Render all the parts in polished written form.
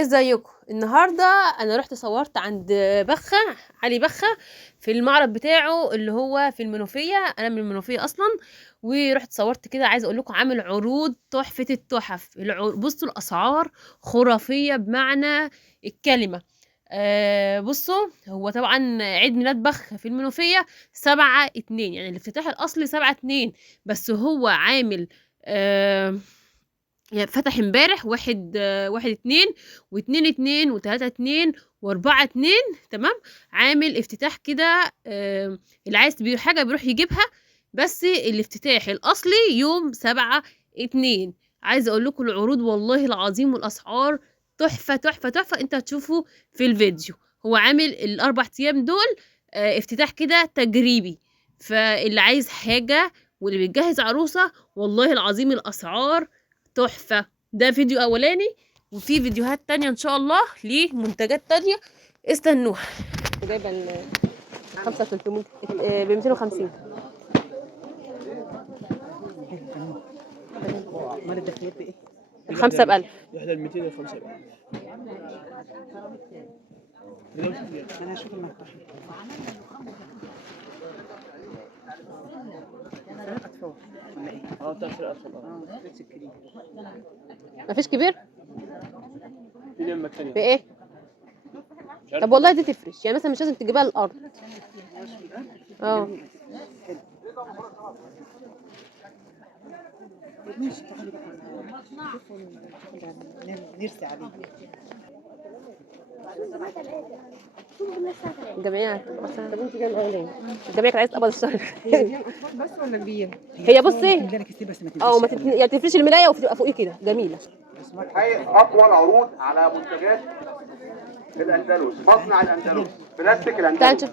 ازيكم؟ النهارده انا رحت صورت عند علي بخه في المعرض بتاعه اللي هو في المنوفيه. انا من المنوفيه اصلا، ورحت صورت كده. عايزه اقول لكم عامل عروض تحفه التحف. بصوا الاسعار خرافيه بمعنى الكلمه. بصوا، هو طبعا عيد ميلاد بخ في المنوفيه 7/2، يعني الافتتاح الاصلي 7/2، بس هو عامل يعني فتح امبارح 1/2 و2/2 و3/2 و4/2. تمام. عامل افتتاح كده. اللي عايز حاجة بيروح يجيبها، بس الافتتاح الأصلي يوم 7/2. عايزة أقول لكم العروض والله العظيم والأسعار تحفة تحفة تحفة. انت هتشوفوا في الفيديو. هو عامل ال4 أيام دول افتتاح كده تجريبي. فاللي عايز حاجة واللي بيجهز عروسة، والله العظيم الأسعار تحفة. ده فيديو اولاني، وفي فيديوهات تانية ان شاء الله لمنتجات تانية، استنوها. جايبه ال 5300 ب 250. امال الداخليات بايه؟ الخمسة ب1000. واحدة ال 200 الخمسة ب1000. انا هشوف المفتاح. فرق اطفال ولا ايه؟ بتاع فرق اطفال. لبس الكبير. مفيش كبير؟ في مكان بايه؟ طب والله دي تفرش، يعني مثلا مش لازم تجيبها الارض. ماشي، تعالي بقى نرسي عليه. الجمعية بس انا بنتي جايه الاولاني. الجمعية كانت عايزه تقبض الشهر بس ولا كبير؟ هي بصي ما يعني تفرش الملايه وتبقى فوقيه كده جميله. اقوى العروض على منتجات الاندلس، مصنع الاندلس، بلاستيك الاندلس. تعال نشوف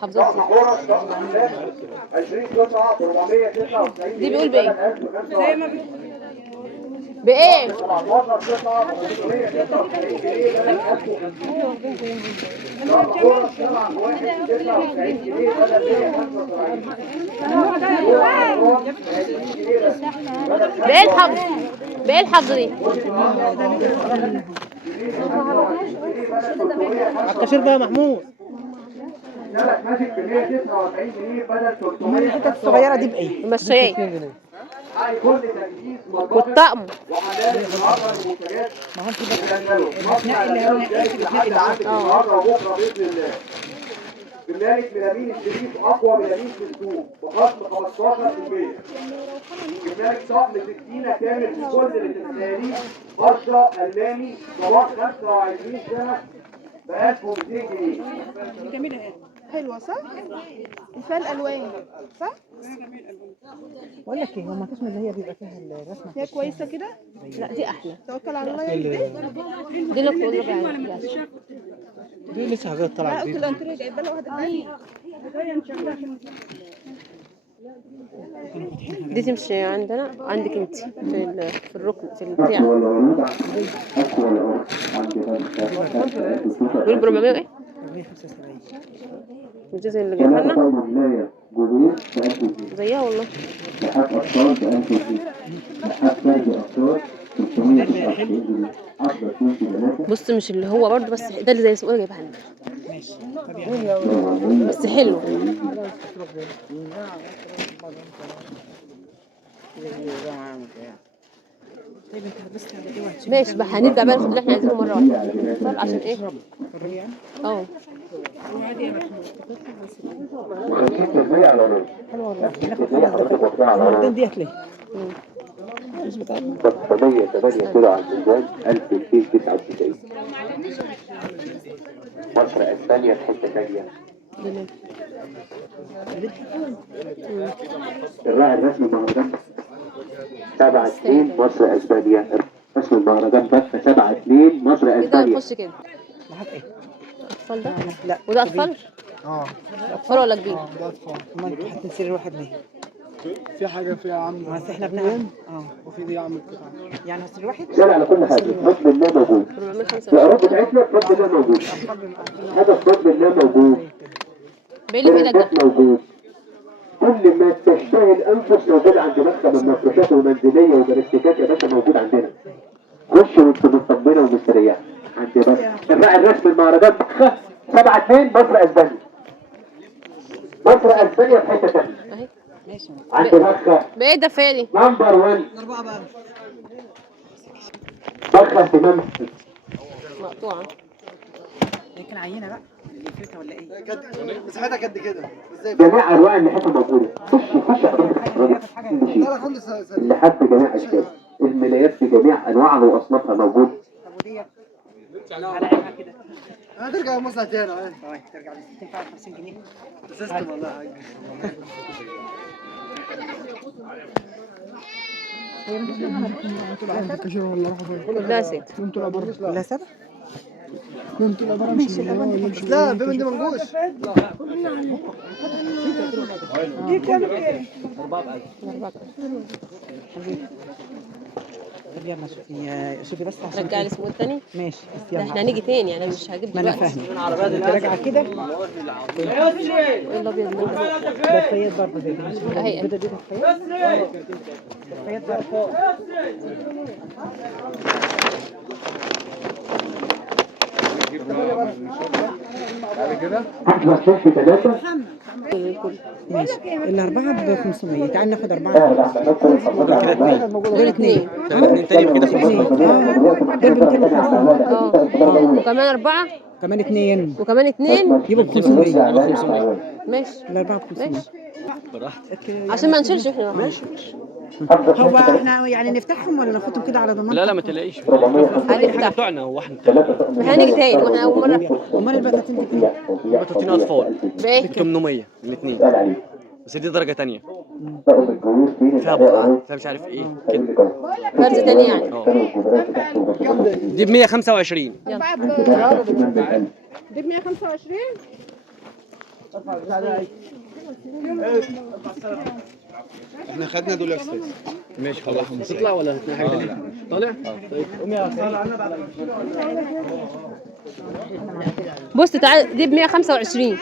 حافظات طقم خرز، طقم حساب 20 قطعه ب 499 دي بيقول بايه؟ زي ما بايه؟ 17 قطعه ب 399 جنيه بدل 1050. طقم خرز 7 بواحد 99 جنيه بدل 175. بايه الحفظ؟ بايه الحفظ دي؟ الكاشير بقى محمود. ثلاث ماسك ب 149 جنيه بدل 300. الحتة الصغيرة دي بايه؟ المشاية كل تجهيز مطبخ والطقم. ومدارس النهارده المنتجات الاندلس. مصنع الاندلس جاي لحد عندك النهارده وبكره باذن الله. كمالة ميلامين الشريف اقوى ميلامين في السوق بخصم 15%. كمالة طقم سكينه كامل في كل اللي تتخيليه، بشره الماني صباح 25 سنه ب 1200 جنيه. جميلة اهي، حلوة صح؟ فيها الألوان صح؟ بقول لك ايه، هو ما فيش من اللي هي بيبقى فيها الرسمة هي كويسة كده؟ لا دي احلى. توكل على الله يا جدي. دي اللي كل ربع. دي لسه حاجات طالعة قلت له انت جايبه لها واحدة دي تمشي عندنا عندك انت في الركن في البتاع. دول ب 400 ايه؟ 475. الجزء اللي جايبها لنا زيها والله. بص مش اللي هو برضه، بس ده اللي زي السوق جايبها لنا. ماشي. بس حلو. طيب انت هتبصي على ايه وهتشوفي؟ ماشي بقى، هنرجع بقى ناخد اللي احنا عايزينه مره واحده عشان ايه؟ الريان؟ اه حلوة والله. ناخد 5 دقايق. المردين ديت ليه؟ مش بتاعتنا. 8 كده على الميزان 1299. مصر اسبانيا في حته ثانيه. الراعي الرسمي المهرجان 7/2 مصر اسبانيا. رسم المهرجان بس 7/2 مصر كده اسبانيا. نخش كده. معاك ايه؟ اطفال ده؟ لا. وده اطفال؟ اطفال ولا كبير؟ ده اطفال. ما انتوا هتنسي الواحد ليه؟ في حاجة فيها يا عم ما احنا بنعمل وفي دي يا عم القطعة. يعني هسير الواحد؟ شارع على كل حاجه، فضل الله موجود. 425. العروض بتاعتنا فضل الله موجود. هذا فضل الله موجود. بايه اللي في ايدك ده؟ موجود. كل ما تشتهي الانفس موجود عند مكتب المفروشات المنزليه وبلاستيكات يا باشا موجود عندنا. خش وانت مطمنه ومستريحه. عندي بس الراعي الرسمي المهرجان بخ 7-2 مصر اسبانيا. مصر اسبانيا في حته ثانيه. اهي عندي بخ بايه ده فالي نمبر 1 بخ اهتمام مقطوعه. يمكن عينه بقى الفكره ولا ايه؟ مساحتها قد كده ازاي؟ جميع انواع اللحاف الموجوده. خش حضرتك كل شيء. اللحاف بجميع اشكاله، الملايات بجميع انواعها واصنافها موجوده. طب ودي على عينها كده. هترجع مصر تاني اهي. طيب ترجع تنفع 50 جنيه. سيستم والله. كلها ست. لا سبع. لا بمن دي منقوش. دي كام كده؟ 4,000. طب يلا شوفي بس عشان رجع لي اسمه التاني. ماشي بس ده يلا. احنا هنيجي تاني يعني مش هجيب ما انا دلوقتي. فاهمه. انت راجعه كده. ايه الابيض ده؟ ده الفيات برضه زي دي. اهي البيضه دي الفيات. الفيات برضه. احلى صف 3 ماشي الأربعة ب 500. تعال ناخد أربعة. دول اتنين. اتنين تاني بكده 500. دول ب 250. وكمان 4 كمان اتنين وكمان 2 يبقوا ب 500. ماشي الأربعة ب 500. ماشي عشان ما نشيلش احنا. ماشي هو احنا يعني نفتحهم ولا ناخدهم كده على ضمانتك؟ لا ما تلاقيش هنفتح. بتوعنا هو احنا ما هنيجي تاني واحنا اول مره. أمال البطاطين دي كام؟ بطاطين اطفال بايه 800 الاثنين، بس دي درجه تانية فيها بقعه فيها مش عارف ايه كده. فرز تاني يعني. دي ب 125. دي ب 125. احنا خدنا دول يا استاذ. ماشي خلاص تطلع ولا هتلاقي حاجه تانية؟ طالع؟ بص تعال دي ب 125.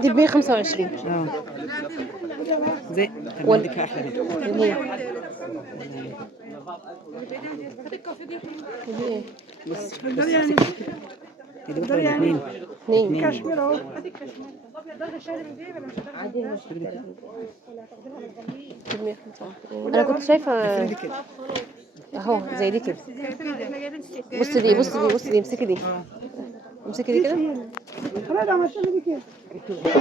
دي ب 125. اه زي طب عندك أحلى دي. اللي هي بص دي بقى الاثنين. اثنين. انا كنت شايفه اهو زي دي كده. بص دي بص دي بص دي امسكي دي امسكي دي كده.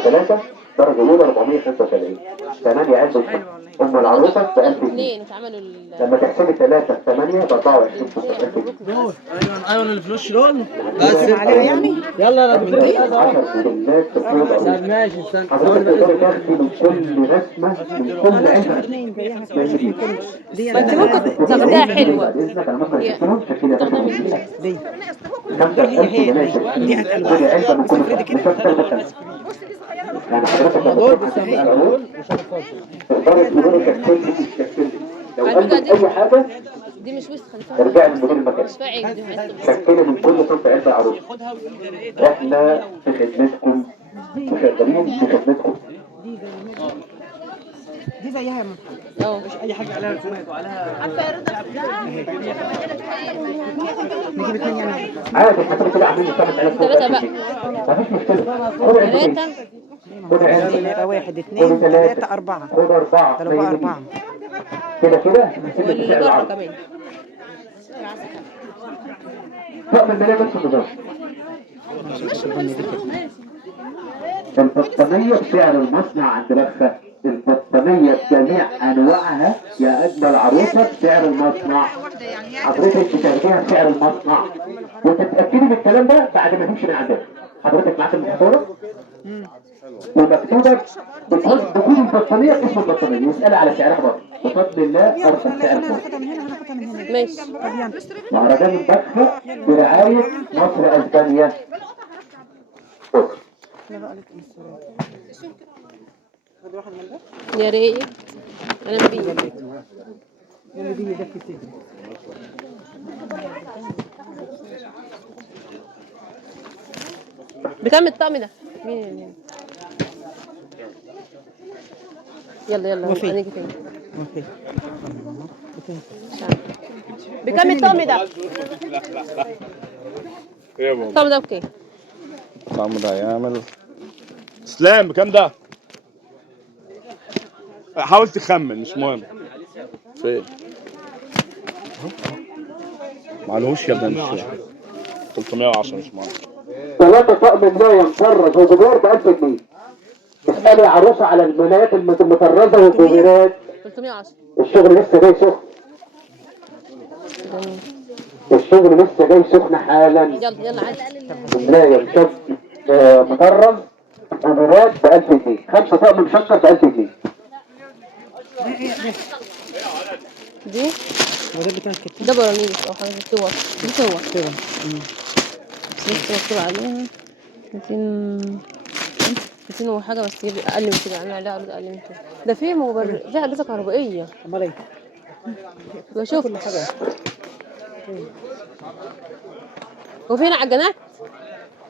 3 درجة أولى 475 8 علبة فل. أم العروسة ب 1000 جنيه. اثنين اتعملوا لما تحسبي 3 في 8 ب 24 ايوه اللي في الوش دول بس عليها يعني. يلا يا راجل 10 فلات تقريبا. ماشي استنى حضرتك تقدري تاخدي من كل رسمة من كل علبة. اثنين زيها دي ما انت ممكن تاخديها حلوه. إذنك أنا ممكن أشتريهم شكلها دي 5000 جنيه. دي أتقل خدي علبة من كل صفر دي مش كده. أكتر من 5. يعني حضرتك لما تروح عشان الأول تقدري تقولي كتكلي مش كتكلي. لو قال لك أي حاجة دي مش وسخه ارجعي لمدير المكان. مش فاعل دي شكلي من كل صنف علبة عروسة. احنا في خدمتكم وشغالين في خدمتكم. دي زيها يا محمد. اه اي حاجه عليها رسومات وعليها نجيب اثنين يعني. عادي احنا كده عاملين 5000 ثلاثة بقى. مفيش مشكلة. خد علبتين. ثلاثة. خد علبتين. يبقى واحد اثنين خد ثلاثة 3 أربعة. خد 4 ضربوا أربعة. كده واللي نسيب سعر بره العرض. كمان. طقم الملاية نفس النظام. البطانية بسعر المصنع عند رفة. البطانية بجميع أنواعها يا أجمل عروسة بسعر المصنع. حضرتك بتاخديها بسعر المصنع وتتأكدي من الكلام ده بعد ما تمشي من عندنا. حضرتك معاك المحصولة ومكتوبة بكل البطانية اسم البطانية واسألي على سعرها برضه. بفضل الله أرخص سعر الفرق. هناخدها من هنا هناخدها من هنا. ماشي. مهرجان البخة برعاية مصر أسبانيا. يا ريت انا بيه. اللي دي ده في سجن. بكام الطقم ده؟ مين اللي يلا وفي. هنيجي تاني. اوكي. تعال. بكام الطقم ده؟ ايه يا بابا؟ الطقم ده بكام؟ الطعم ده هيعمل اسلام بكام ده؟ حاول تخمن مش مهم. فين؟ معلهوش يا ابني مش 310 مش مهم. 3 طقم ملاية مطرز وجبير ب 1000 جنيه. اسألي عروسة على الملايات المطرزة والجبيرات. 310. الشغل لسه جاي سخن. الشغل لسه جاي سخن حالا. يلا يلا عادي. ملاية مشكل مطرز جبيرات ب 1000 جنيه. 5 طقم مشكل ب 1000 جنيه. دي وده بتاع الكتاب. ده براميل او حاجه صور. دي صور. بس مكتوب عليها 200 وحاجه، بس يبقى اقل من كده، عامل عليها عروض اقل من كده. ده فيه فيها اجهزه كهربائيه. امال ايه؟ بشوف كل حاجه. وفي هنا عجانات.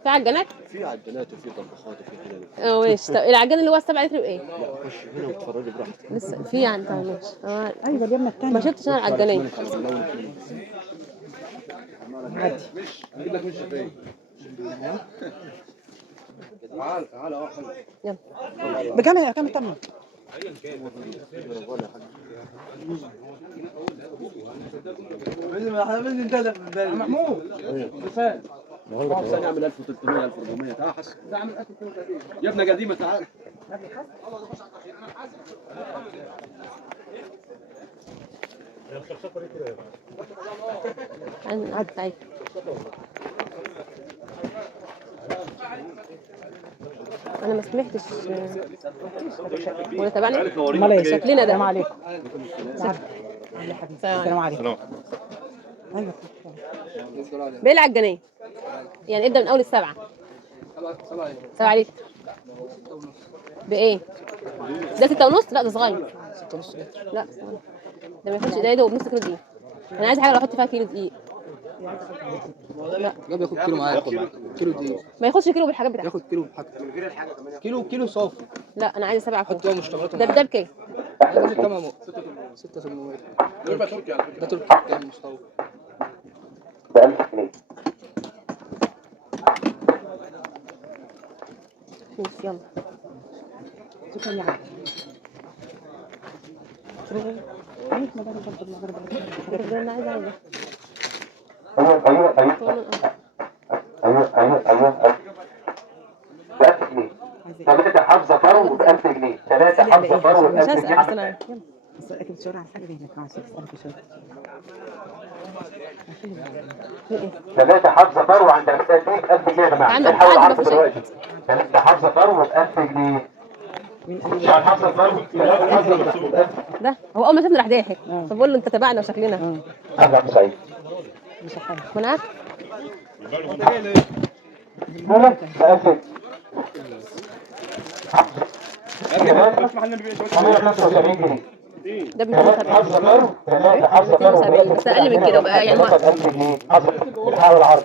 في عجانات. في عجانات وفي طبخات وفي حلال. ماشي. طب العجان اللي هو 7 لتر بايه؟ لا خش هنا واتفرجي براحتك. لسه في يعني. طب ماشي. ايوه اليمه الثانيه. ما شفتش انا العجانيه. عادي. اجيب لك من شفايف. تعال يلا. بكام الطقم؟ محمود كفايه. ثانية اعمل 1300 1400 تعال حسن. يا ابن قديمة تعال. عادي تعالي. انا ما سمعتش ولا تابعني. امال ايه؟ شكلنا ده. السلام عليكم. السلام عليكم. ايوه بايه العجانيه؟ يعني ابدا من اول السبعه. 7 لتر. بايه؟ ده 6 ونص؟ لا ده صغير. 6 ونص لتر. لا صغير. ده ما ياخدش ده بنص كيلو دقيق. انا عايزه حاجه لو احط فيها كيلو دقيق. لا بياخد كيلو معايا. كيلو دقيق. ما ياخدش كيلو بالحاجات بتاعته. ياخد كيلو بحاجه. كيلو صافي. لا انا عايزه 7 حط كيلو. فيها مشتغلات. ده بكام؟ ده تمام 6800. ده تركي كام مستوى؟ ب 1000 جنيه. شوف يلا. شكرا يا عم. انا عايزه اعمل ايوه ب 1000 جنيه. 3 حافظه فرو ب 1000 جنيه. 3 حافظه فرو ب 1000 جنيه. بس انا بس اكيد بسرعه على حاجه هناك مع 6 في شويه. 3 حافظه فرو عند الاستاذ ب 1000 جنيه يا جماعه. عندك نحاول عادي، عرض مفيش دلوقتي. 3 حافظه فرو ب 1000 جنيه. يعني حافظه فرو 3 حافظه ب 1000. ده هو اول ما شافني راح ضاحك، فبقول له انت تابعنا وشكلنا. اهلا سعيد. مش عارفه. ما انا عارف. انا اسف. 175 جنيه. ده ب 3 حافظه فرو 3 حافظه فرو 270 بس اقل من كده بقى يعني. 1000 جنيه. حصل بنحاول العرض.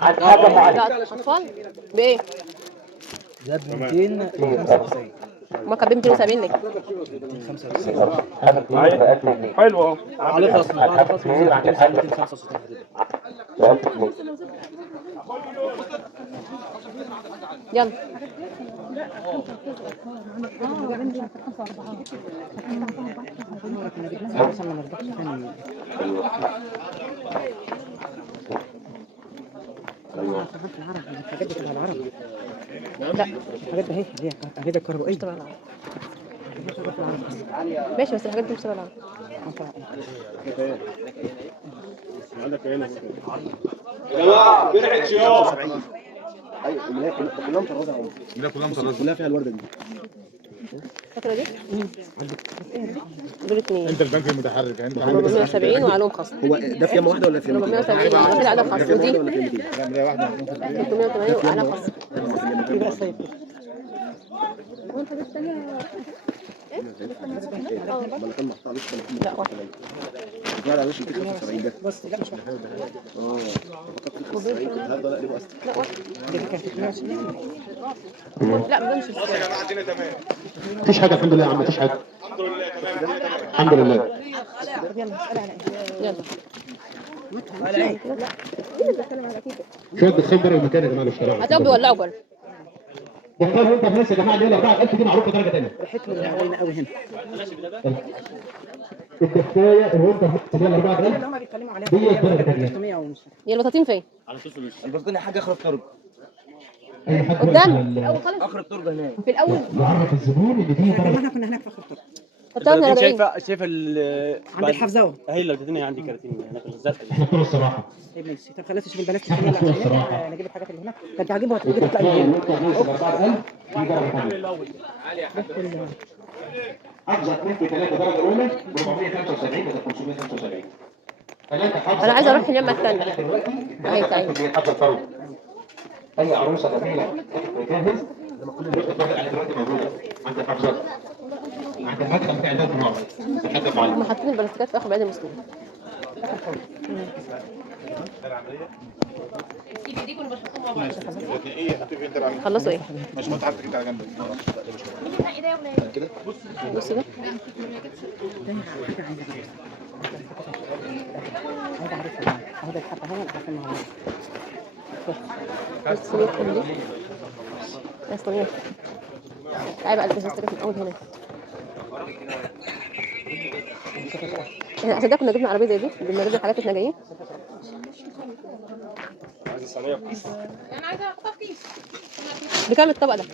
عن حاجه معينه. لا اطفال بايه؟ ده ب 295. ما كان ب 270 لك. حلو اهو. عليه خصم. عليه خصم 265. يلا. الحاجات دي تبع العرب. لا الحاجات دي هي اجهزه كهربائيه. تبع العرب. ماشي بس الحاجات دي مش تبع العرب. يا جماعه فرحه شيوخ. ايوه الملاك كلها مطرزة اهو. الملاك كلها مطرزة. كلها فيها الوردة دي. الفترة دي؟ دول 2 انت البنك المتحرك انت 470 وعليهم خصم. هو ده في يوم واحدة ولا في يوم 470 على عليها خصم. ودي ولا في يوم 380 وعليها خصم. يبقى صيف. لا واحد. على وش 275 ده بص لا مش واحد. لا واحد. ده كان 320. لا ما مش مفيش حاجه الحمد لله يا عم مفيش حاجه الحمد لله طب يلا اسال على ايه؟ يلا. على ايه؟ شويه بتخيل بره المكان يا جماعه الاشتراك هتلاقوا بيولعوا جوه. دكتور وانت الناس يا جماعه اللي 4000 دي معروفه درجه ثانيه ريحتهم باينه قوي هنا. الكفايه اللي انت اللي 4000 اللي هم بيتكلموا عليها دي درجه ثانيه 300 او مش هي البطاطين فين؟ البطانية حاجة آخر الطرق. اي حد قدام اول خالص آخر الطرق هناك. في الاول. يعرف الزبون ان دي احنا درجه احنا كنا هناك في اخر الطرق كنت انا راجعين. شايفة عند الحفظاوي. هي اللي ادتني عندي كراتين هناك الزرقاء. احنا كل الصراحه طيب ماشي. طب خلاص شوف البنات كتير يلا نجيب الحاجات اللي هناك. كانت عاجبها هتجيب تطلع الكفايه اللي منين؟ انت الناس 4000 دي درجه ثانيه حافظه 2 في 3 درجه اولى ب 475 ب 575 ثلاثه حافظه انا عايزه اروح اليمه الثانيه. اهي تعالى حافظه الفرق اي عروسه جميله بتجهز انا دلوقتي موجوده عند الحافظات عند المكتب بتاع ذات النهار لحد هم معين حاطين البلاستيكات في اخر بعيد المسلمين. خلصوا ايه؟ مش متعب كده على جنب بص ده. عايزه اعرفها اهو ده الحبه هون عشان ما هو بص صينيتكم دي. يا صينية. تعالى بقى البس البلاستيكات من اول هنا. عشان ده كنا جبنا عربيه زي دي بنرد الحاجات احنا جايين. بكام الطبق ده؟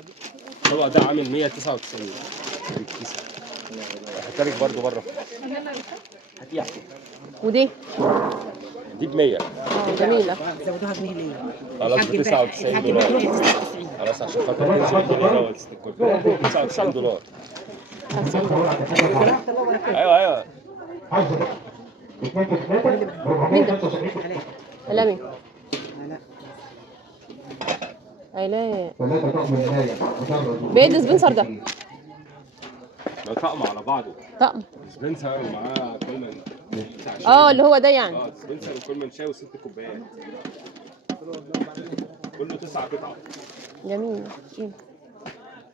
الطبق ده عامل 199 الكيس. هحتاج برضه بره. هاتيها. ودي؟ دي ب 100. جميله. زودوها جنيه ليه؟ خلاص ب 99 دولار. خلاص عشان خاطر تنزل الجنيه دوت الكل. 99 دولار. ايوه مين ده؟ علامي. علاء. بيد سبنسر ده. ده طقم على بعضه. طقم. سبنسر ومعاه كولمان. اللي هو ده يعني. سبنسر وكولمان شاي وست كوبايات. كله 9 قطع. جميل.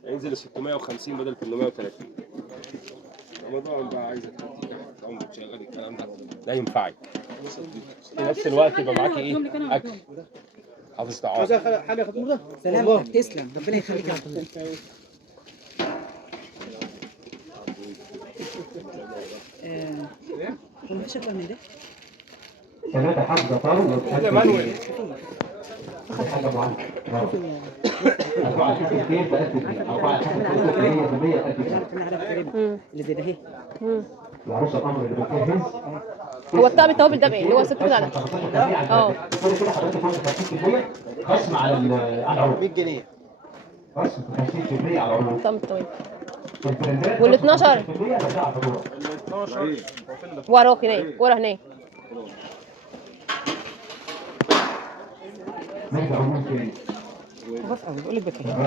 هينزل 650 بدل 830. الموضوع بقى عايزك تقوم بتشغل الكلام ده ينفعك. في نفس الوقت يبقى معاكي ايه؟ اكل. حافظ طعام. حاجة يا خطوبة؟ سلام تسلم ربنا يخليك يا عبد الله. مفيش اكتر من ده؟ ثلاثة حافظة طاولة يا مانويل. حاجة معينة 4 كيف بأكل 4 اللي زي ده اهي. العروسة الأمر اللي بتجهز هو الطقم التوابل ده بايه؟ اللي هو 6 قطع ده. كل كده حضرتك 50% خصم على العروض 100 جنيه. خصم 50% على العروض طقم التوابل. البراندات وال 12 ال 12 وراك هناك ورا هناك. ماذا عملت ايه؟ خلاص قوي بقول لك بكام؟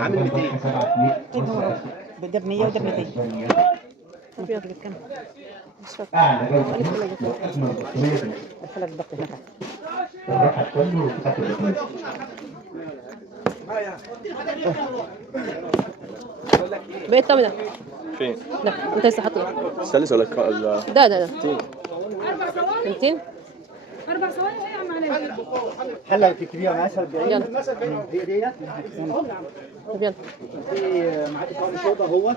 عامل 200 ده ب 100 وده ب 200. ابيض. بكام؟ مش فاكر. أعلى جودة وأجمل بطارية دخلك الضغط هناك. الراحة كله وفتح الجسم بقيت الطقم ده. فين؟ ده انت لسه حاطه ده. الثالث ولا ده 200. 4 ثواني ايه يا عم علاء؟ حلة كبيرة معاها 40. يلا. هي ديت. طب يلا. في معاكي طعم شوربة هو.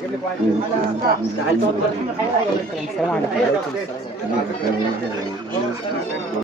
هجيب لك واحد. السلام عليكم.